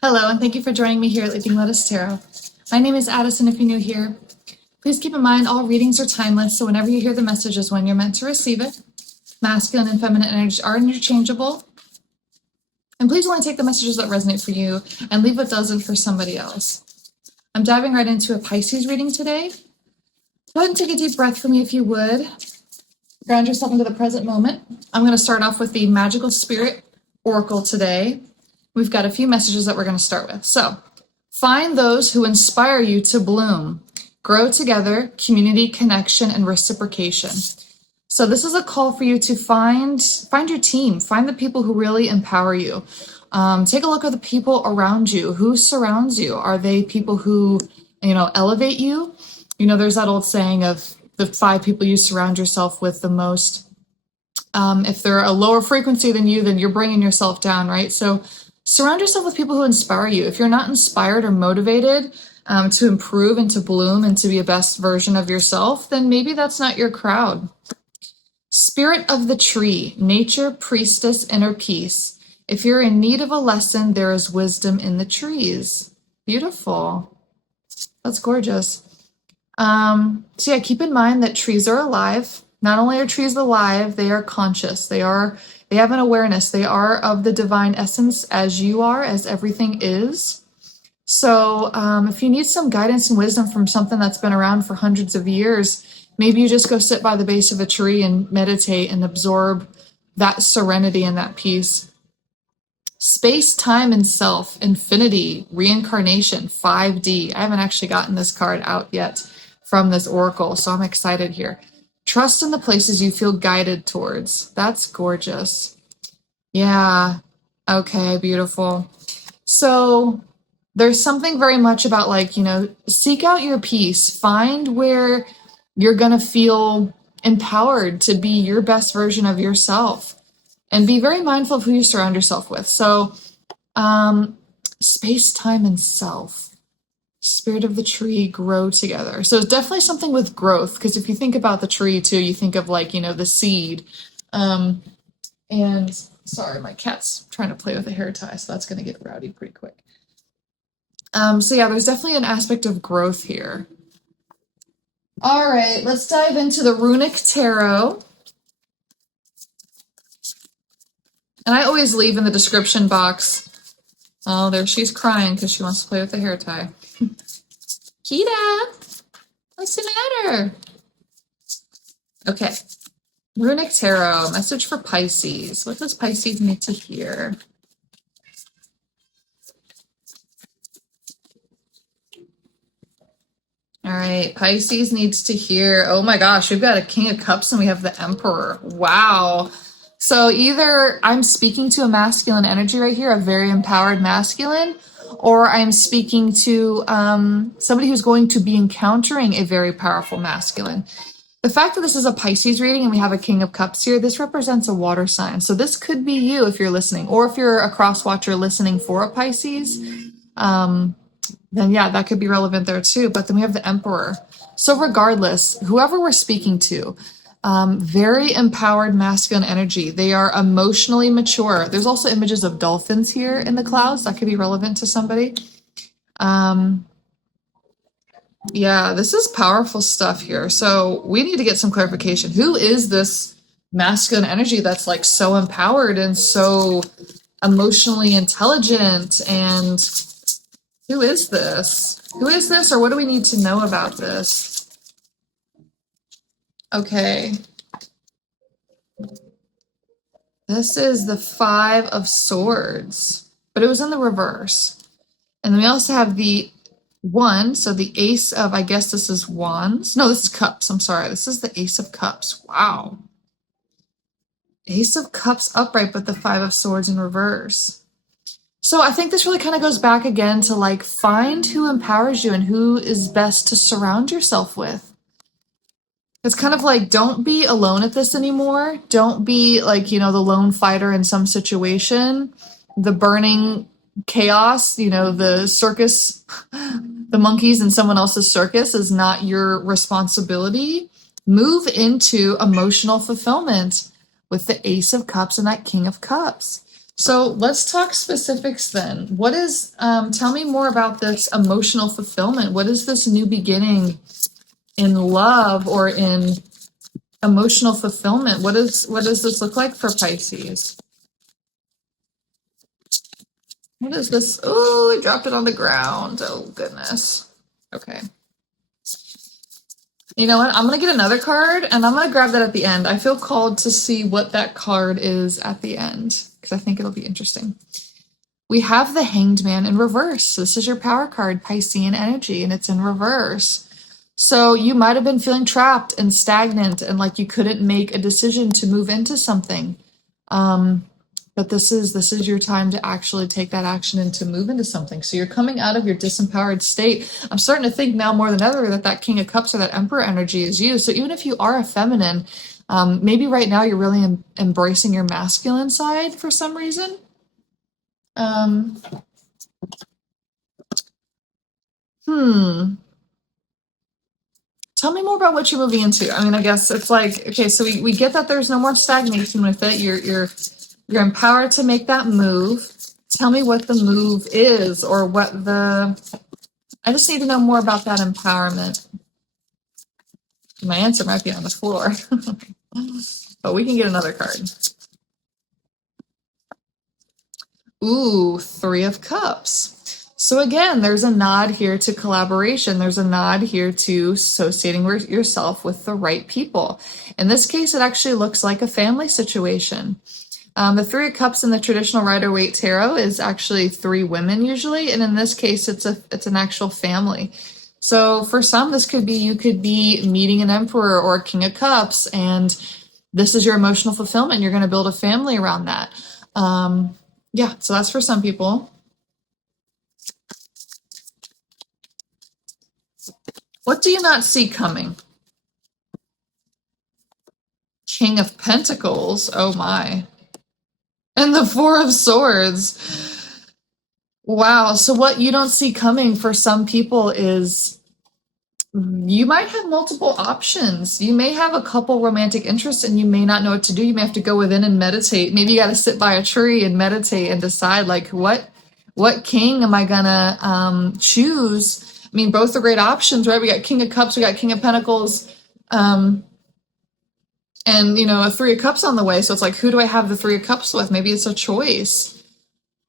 Hello, and thank you for joining me here at Leaping Lotus Tarot. My name is Addison if you're new here. Please keep in mind all readings are timeless, so whenever you hear the message is when you're meant to receive it. Masculine and feminine energies are interchangeable. And please only take the messages that resonate for you and leave what doesn't for somebody else. I'm diving right into a Pisces reading today. Go ahead and take a deep breath for me if you would. Ground yourself into the present moment. I'm going to start off with the Magical Spirit Oracle today. We've got a few messages that we're going to start with. So, find those who inspire you to bloom. Grow together, community, connection, and reciprocation. So this is a call for you to find your team. Find the people who really empower you. Take a look at the people around you. Who surrounds you? Are they people who, elevate you? There's that old saying of the 5 people you surround yourself with the most. If they're a lower frequency than you, then you're bringing yourself down, right? So surround yourself with people who inspire you. If you're not inspired or motivated to improve and to bloom and to be a best version of yourself, then maybe that's not your crowd. Spirit of the tree, nature, priestess, inner peace. If you're in need of a lesson, there is wisdom in the trees. Beautiful. That's gorgeous. So yeah, keep in mind that trees are alive. Not only are trees alive, they are conscious. They have an awareness. They are of the divine essence as you are, as everything is. So if you need some guidance and wisdom from something that's been around for hundreds of years, maybe you just go sit by the base of a tree and meditate and absorb that serenity and that peace. Space, time, and self, infinity, reincarnation, 5D. I haven't actually gotten this card out yet from this oracle, so I'm excited here. Trust in the places you feel guided towards. That's gorgeous. Yeah. Okay, beautiful. So there's something very much about seek out your peace. Find where you're going to feel empowered to be your best version of yourself. And be very mindful of who you surround yourself with. So space, time, and self. Spirit of the tree, grow together. So it's definitely something with growth, because if you think about the tree too, you think of the seed. And sorry, my cat's trying to play with a hair tie, so that's going to get rowdy pretty quick. So yeah, there's definitely an aspect of growth here. All right, let's dive into the Runic Tarot. And I always leave in the description box. Oh, there she's crying because she wants to play with the hair tie. Kita, what's the matter? Okay. Runic Tarot, message for Pisces. What does Pisces need to hear? All right, Pisces needs to hear, oh my gosh, we've got a King of Cups and we have the Emperor. Wow. So either I'm speaking to a masculine energy right here, a very empowered masculine, or I'm speaking to somebody who's going to be encountering a very powerful masculine. The fact that this is a Pisces reading and we have a King of Cups here, this represents a water sign. So this could be you if you're listening, or if you're a cross watcher listening for a Pisces, then yeah, that could be relevant there too. But then we have the Emperor. So regardless, whoever we're speaking to, very empowered masculine energy. They are emotionally mature. There's also images of dolphins here in the clouds. That could be relevant to somebody. Yeah, this is powerful stuff here. So we need to get some clarification. Who is this masculine energy that's so empowered and so emotionally intelligent? And who is this? Who is this, or what do we need to know about this? Okay. This is the 5 of Swords, but it was in the reverse. And then we also have the 1, so the Ace of, I guess this is Wands. No, this is Cups. I'm sorry. This is the Ace of Cups. Wow. Ace of Cups upright, but the 5 of Swords in reverse. So I think this really kind of goes back again to find who empowers you and who is best to surround yourself with. It's kind of don't be alone at this anymore. Don't be the lone fighter in some situation. The burning chaos, the circus, the monkeys in someone else's circus is not your responsibility. Move into emotional fulfillment with the Ace of Cups and that King of Cups. So let's talk specifics then. What is, tell me more about this emotional fulfillment. What is this new beginning in love or in emotional fulfillment? What does this look like for Pisces? What is this? Oh, I dropped it on the ground. Oh, goodness. Okay. You know what? I'm going to get another card and I'm going to grab that at the end. I feel called to see what that card is at the end because I think it'll be interesting. We have the Hanged Man in reverse. This is your power card, Piscean energy, and it's in reverse. So you might have been feeling trapped and stagnant and like you couldn't make a decision to move into something. But this is your time to actually take that action and to move into something. So you're coming out of your disempowered state. I'm starting to think now more than ever that King of Cups or that Emperor energy is you. So even if you are a feminine, maybe right now you're really embracing your masculine side for some reason. Tell me more about what you're moving into. I mean, I guess it's like, okay, so we get that there's no more stagnation with it. You're empowered to make that move. Tell me what the move is or what I just need to know more about that empowerment. My answer might be on the floor, but we can get another card. Ooh, Three of Cups. So again, there's a nod here to collaboration. There's a nod here to associating yourself with the right people. In this case, it actually looks like a family situation. The Three of Cups in the traditional Rider-Waite tarot is actually three women usually, and in this case, it's an actual family. So for some, you could be meeting an Emperor or a King of Cups, and this is your emotional fulfillment. You're going to build a family around that. Yeah, so that's for some people. What do you not see coming? King of Pentacles. Oh my. And the Four of Swords. Wow. So what you don't see coming for some people is you might have multiple options. You may have a couple romantic interests and you may not know what to do. You may have to go within and meditate. Maybe you got to sit by a tree and meditate and decide like what king am I gonna choose? I mean, both are great options, right? We got King of Cups, we got King of Pentacles, and a Three of Cups on the way. So it's like, who do I have the Three of Cups with? Maybe it's a choice.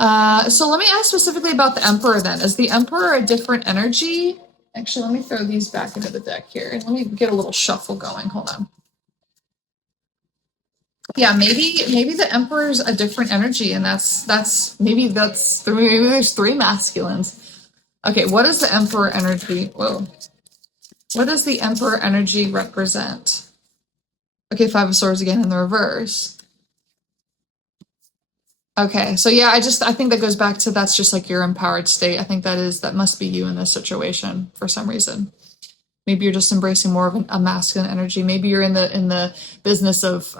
So let me ask specifically about the Emperor then. Is the Emperor a different energy? Actually, let me throw these back into the deck here and let me get a little shuffle going. Hold on. Yeah, maybe the Emperor's a different energy, and maybe there's three masculines. Okay, what is the Emperor energy? Whoa. What does the Emperor energy represent? Okay, Five of Swords again in the reverse. Okay, so yeah, I think that goes back to that's just like your empowered state. I think that must be you in this situation for some reason. Maybe you're just embracing more of a masculine energy. Maybe you're in the business of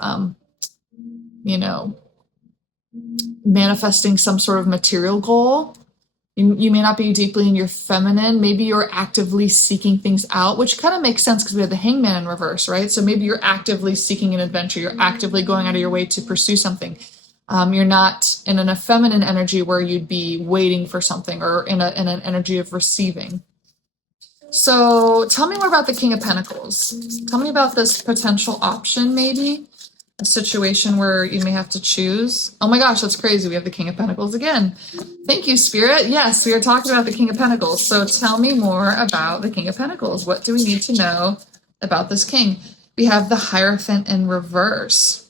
manifesting some sort of material goal. You may not be deeply in your feminine. Maybe you're actively seeking things out, which kind of makes sense because we have the Hangman in reverse, right? So maybe you're actively seeking an adventure. You're actively going out of your way to pursue something. You're not in a feminine energy where you'd be waiting for something or in an energy of receiving. So tell me more about the King of Pentacles. Tell me about this potential option, maybe. A situation where you may have to choose. Oh my gosh, that's crazy. We have the King of Pentacles again. Thank you, Spirit. Yes, we are talking about the King of Pentacles. So tell me more about the King of Pentacles. What do we need to know about this king? We have the Hierophant in reverse.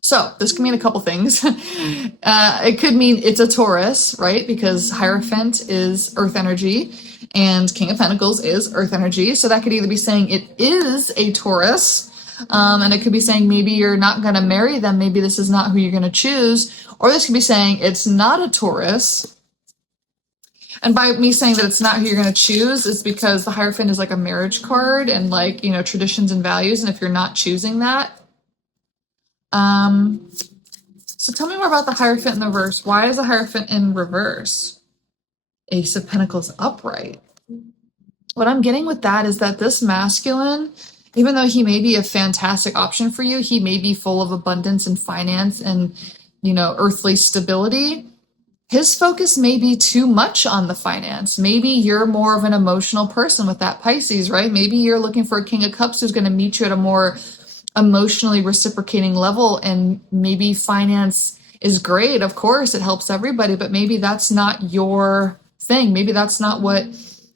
So this can mean a couple things. It could mean it's a Taurus, right? Because Hierophant is earth energy and King of Pentacles is earth energy. So that could either be saying it is a Taurus, and it could be saying maybe you're not going to marry them. Maybe this is not who you're going to choose. Or this could be saying it's not a Taurus. And by me saying that it's not who you're going to choose is because the Hierophant is like a marriage card and like, traditions and values. And if you're not choosing that, so tell me more about the Hierophant in the reverse. Why is the Hierophant in reverse? Ace of Pentacles upright. What I'm getting with that is that this masculine, even though he may be a fantastic option for you, he may be full of abundance and finance and earthly stability. His focus may be too much on the finance. Maybe you're more of an emotional person with that Pisces, right? Maybe you're looking for a King of Cups who's going to meet you at a more emotionally reciprocating level, and maybe finance is great. Of course, it helps everybody, but maybe that's not your thing. Maybe that's not what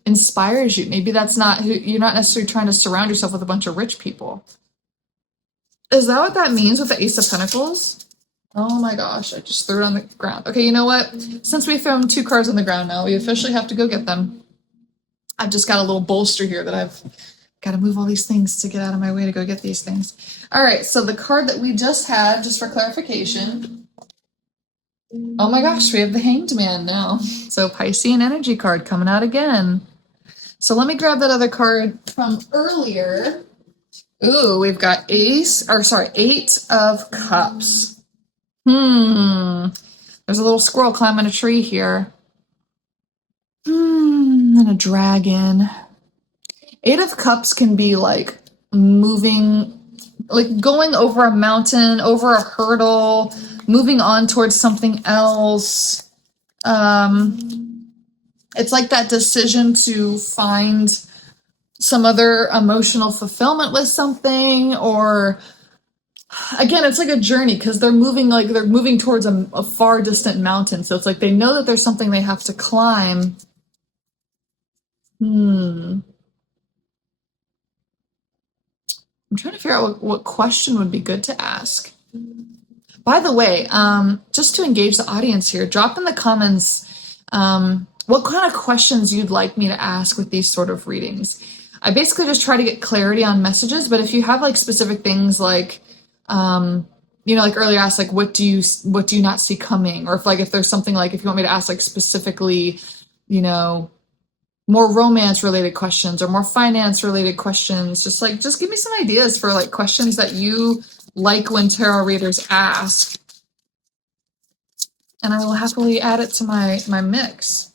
inspires you. Maybe that's not who you're not necessarily trying to surround yourself with a bunch of rich people. Is that what that means with the Ace of Pentacles? Oh my gosh, I just threw it on the ground. Okay, you know what? Since we thrown 2 cards on the ground now, we officially have to go get them. I've just got a little bolster here that I've got to move all these things to get out of my way to go get these things. All right, so the card that we just had, just for clarification. Oh my gosh, we have the Hanged Man now. So Piscean energy card coming out again. So let me grab that other card from earlier. Ooh, we've got 8 of Cups. There's a little squirrel climbing a tree here. And a dragon. 8 of Cups can be like moving, like going over a mountain, over a hurdle, moving on towards something else. It's like that decision to find some other emotional fulfillment with something, or again, it's like a journey because they're moving towards a far distant mountain. So it's like they know that there's something they have to climb. I'm trying to figure out what question would be good to ask. By the way, just to engage the audience here, drop in the comments what kind of questions you'd like me to ask with these sort of readings. I basically just try to get clarity on messages, but if you have like specific things like, like earlier I asked, like, what do you not see coming? Or if there's something like, if you want me to ask like specifically, more romance related questions or more finance related questions, just give me some ideas for like questions that you like when tarot readers ask, and I will happily add it to my mix.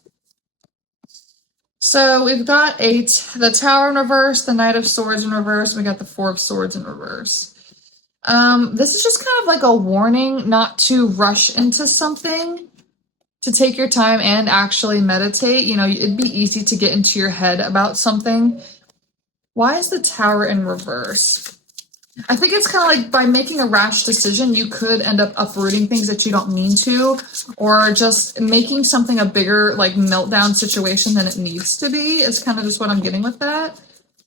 So we've got the Tower in reverse, the Knight of Swords in reverse, we got the Four of Swords in reverse. This is just kind of like a warning not to rush into something, to take your time and actually meditate. It'd be easy to get into your head about something. Why is the Tower in reverse? I think it's kind of like by making a rash decision, you could end up uprooting things that you don't mean to, or just making something a bigger like meltdown situation than it needs to be. It's kind of just what I'm getting with that.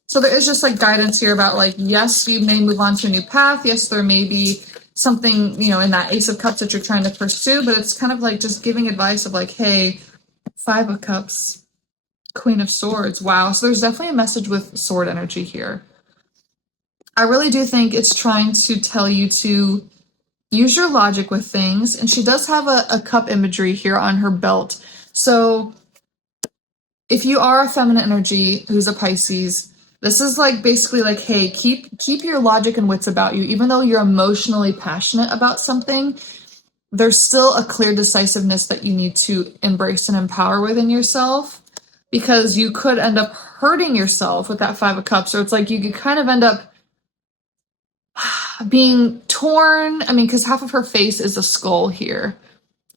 So there is just like guidance here about like, yes, you may move on to a new path. Yes, there may be something, in that Ace of Cups that you're trying to pursue, but it's kind of like just giving advice of like, hey, 5 of Cups, Queen of Swords. Wow. So there's definitely a message with sword energy here. I really do think it's trying to tell you to use your logic with things. And she does have a cup imagery here on her belt. So if you are a feminine energy who's a Pisces, this is like basically like, hey, keep your logic and wits about you. Even though you're emotionally passionate about something, there's still a clear decisiveness that you need to embrace and empower within yourself, because you could end up hurting yourself with that 5 of Cups. Or it's like you could kind of end up being torn. Because half of her face is a skull here.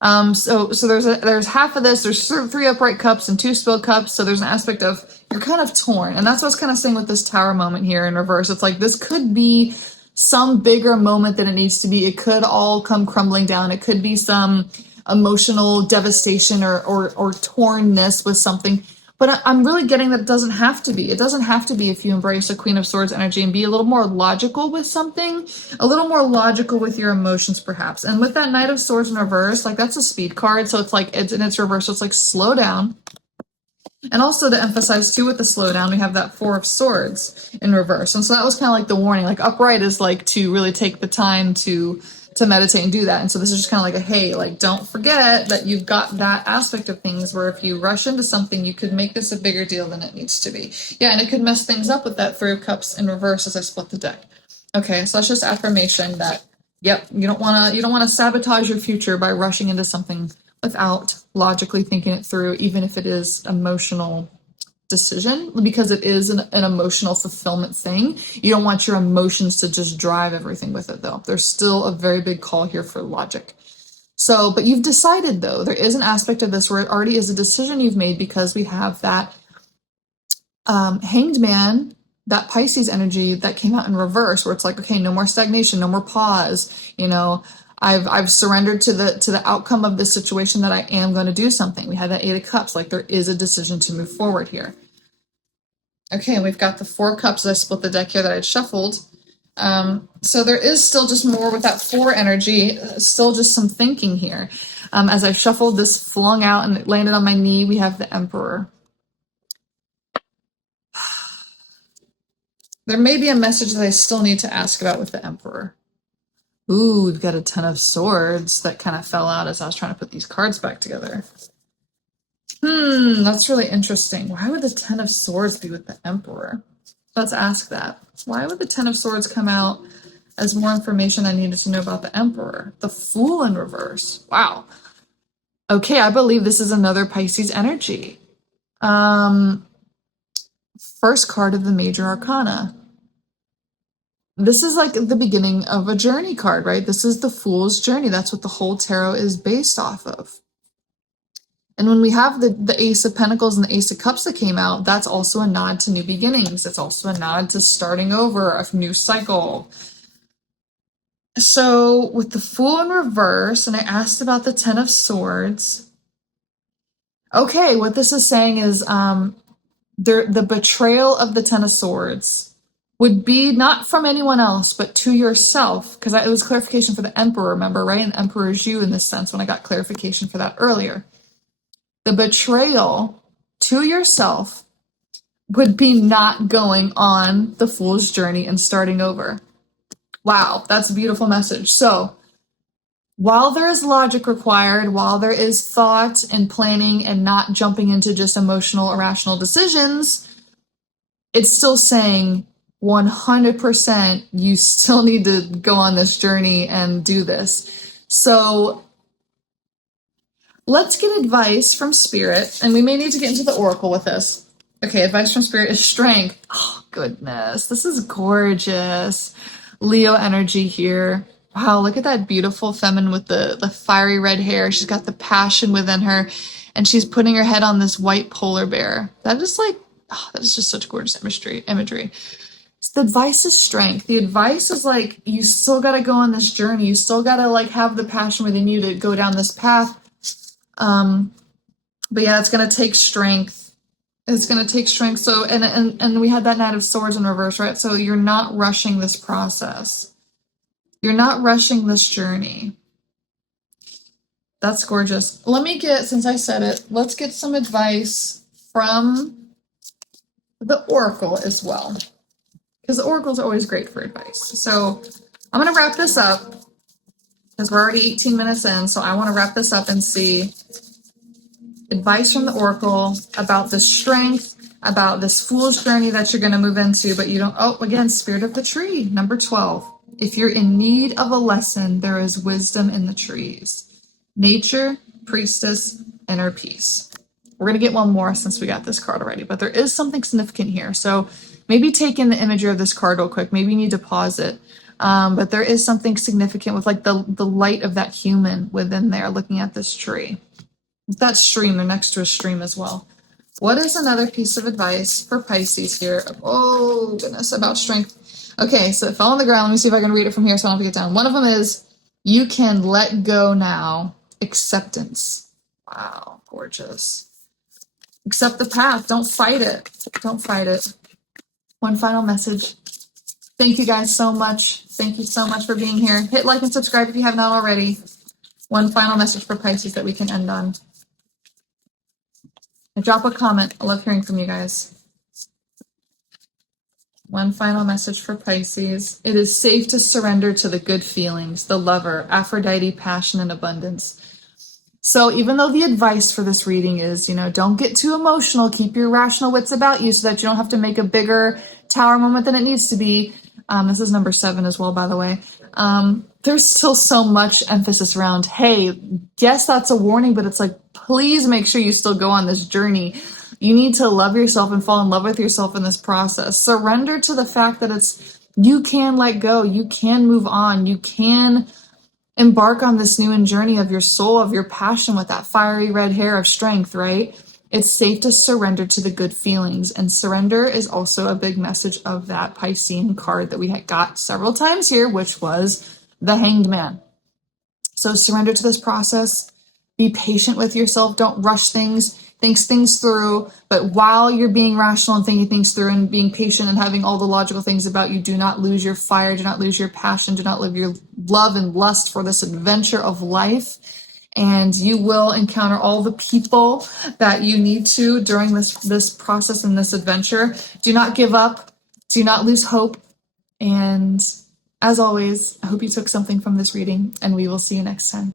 So there's half of this. There's 3 upright cups and 2 spilled cups. So there's an aspect of you're kind of torn, and that's what's kind of saying with this Tower moment here in reverse. It's like this could be some bigger moment than it needs to be. It could all come crumbling down. It could be some emotional devastation or tornness with something. But I'm really getting that it doesn't have to be. It doesn't have to be if you embrace a Queen of Swords energy and be a little more logical with something, a little more logical with your emotions, perhaps. And with that Knight of Swords in reverse, like that's a speed card. So it's like, it's in its reverse. So it's like slow down. And also to emphasize too with the slowdown, we have that 4 of Swords in reverse. And so that was kind of like the warning, like upright is like to really take the time to meditate and do that. And so this is just kind of like a, hey, like, don't forget that you've got that aspect of things where if you rush into something, you could make this a bigger deal than it needs to be. Yeah, and it could mess things up with that 3 of Cups in reverse as I split the deck. Okay, so that's just affirmation that, yep, you don't want to sabotage your future by rushing into something without logically thinking it through, even if it is emotional decision, because it is an emotional fulfillment thing. You don't want your emotions to just drive everything with it, though. There's still a very big call here for logic. So, but you've decided though, there is an aspect of this where it already is a decision you've made because we have that Hanged Man, that Pisces energy that came out in reverse, where it's like, okay, no more stagnation, no more pause. You know, I've surrendered to the outcome of this situation that I am going to do something. We had that Eight of Cups, like there is a decision to move forward here. Okay, and we've got the Four Cups. I split the deck here that I'd shuffled. So there is still just more with that four energy, still just some thinking here. As I shuffled this, flung out and it landed on my knee, we have the Emperor. There may be a message that I still need to ask about with the Emperor. Ooh, we've got a Ten of Swords that kind of fell out as I was trying to put these cards back together. That's really interesting. Why would the Ten of Swords be with the Emperor? Let's ask that. Why would the Ten of Swords come out as more information I needed to know about the Emperor? The Fool in reverse. Wow. Okay, I believe this is another Pisces energy. First card of the Major Arcana. This is like the beginning of a journey card, right? This is the Fool's journey. That's what the whole tarot is based off of. And when we have the Ace of Pentacles and the Ace of Cups that came out, that's also a nod to new beginnings. It's also a nod to starting over, a new cycle. So with the Fool in reverse, and I asked about the Ten of Swords. Okay, what this is saying is the betrayal of the Ten of Swords would be not from anyone else, but to yourself. Because it was clarification for the Emperor, remember, right? And the Emperor is you in this sense when I got clarification for that earlier. The betrayal to yourself would be not going on the Fool's journey and starting over. Wow, that's a beautiful message. So, while there is logic required, while there is thought and planning and not jumping into just emotional, irrational decisions, it's still saying 100% you still need to go on this journey and do this. So, let's get advice from Spirit, and we may need to get into the Oracle with this. Okay, advice from Spirit is strength. Oh, goodness. This is gorgeous. Leo energy here. Wow, look at that beautiful feminine with the fiery red hair. She's got the passion within her, and she's putting her head on this white polar bear. That is like, oh, that is just such gorgeous imagery. So the advice is strength. The advice is like, you still got to go on this journey. You still got to like have the passion within you to go down this path. But yeah, it's going to take strength. It's going to take strength. So, and we had that Knight of Swords in reverse, right? So you're not rushing this process. You're not rushing this journey. That's gorgeous. Let me get, since I said it, let's get some advice from the Oracle as well. Because the Oracle's always great for advice. So I'm going to wrap this up because we're already 18 minutes in. So I want to wrap this up and see advice from the Oracle about the strength, about this Fool's journey that you're going to move into, but you don't, oh, again, Spirit of the Tree, number 12. If you're in need of a lesson, there is wisdom in the trees. Nature, priestess, inner peace. We're going to get one more since we got this card already, but there is something significant here. So maybe take in the imagery of this card real quick. Maybe you need to pause it. But there is something significant with like the light of that human within there looking at this tree. That stream, they're next to a stream as well. What is another piece of advice for Pisces here? Oh, goodness, about strength. Okay, so it fell on the ground. Let me see if I can read it from here so I don't have to get down. One of them is, you can let go now. Acceptance. Wow, gorgeous. Accept the path. Don't fight it. Don't fight it. One final message. Thank you guys so much. Thank you so much for being here. Hit like and subscribe if you have not already. One final message for Pisces that we can end on. And drop a comment. I love hearing from you guys. One final message for Pisces. It is safe to surrender to the good feelings, the lover, Aphrodite, passion, and abundance. So even though the advice for this reading is, don't get too emotional, keep your rational wits about you so that you don't have to make a bigger tower moment than it needs to be. This is number 7 as well, by the way. There's still so much emphasis around, hey, yes, that's a warning, but it's like, please make sure you still go on this journey. You need to love yourself and fall in love with yourself in this process. Surrender to the fact that you can let go. You can move on. You can embark on this new journey of your soul, of your passion with that fiery red hair of strength, right? It's safe to surrender to the good feelings. And surrender is also a big message of that Piscean card that we had got several times here, which was the Hanged Man. So surrender to this process. Be patient with yourself. Don't rush things. Think things through. But while you're being rational and thinking things through and being patient and having all the logical things about you, do not lose your fire. Do not lose your passion. Do not lose your love and lust for this adventure of life. And you will encounter all the people that you need to during this process and this adventure. Do not give up. Do not lose hope. And as always, I hope you took something from this reading, and we will see you next time.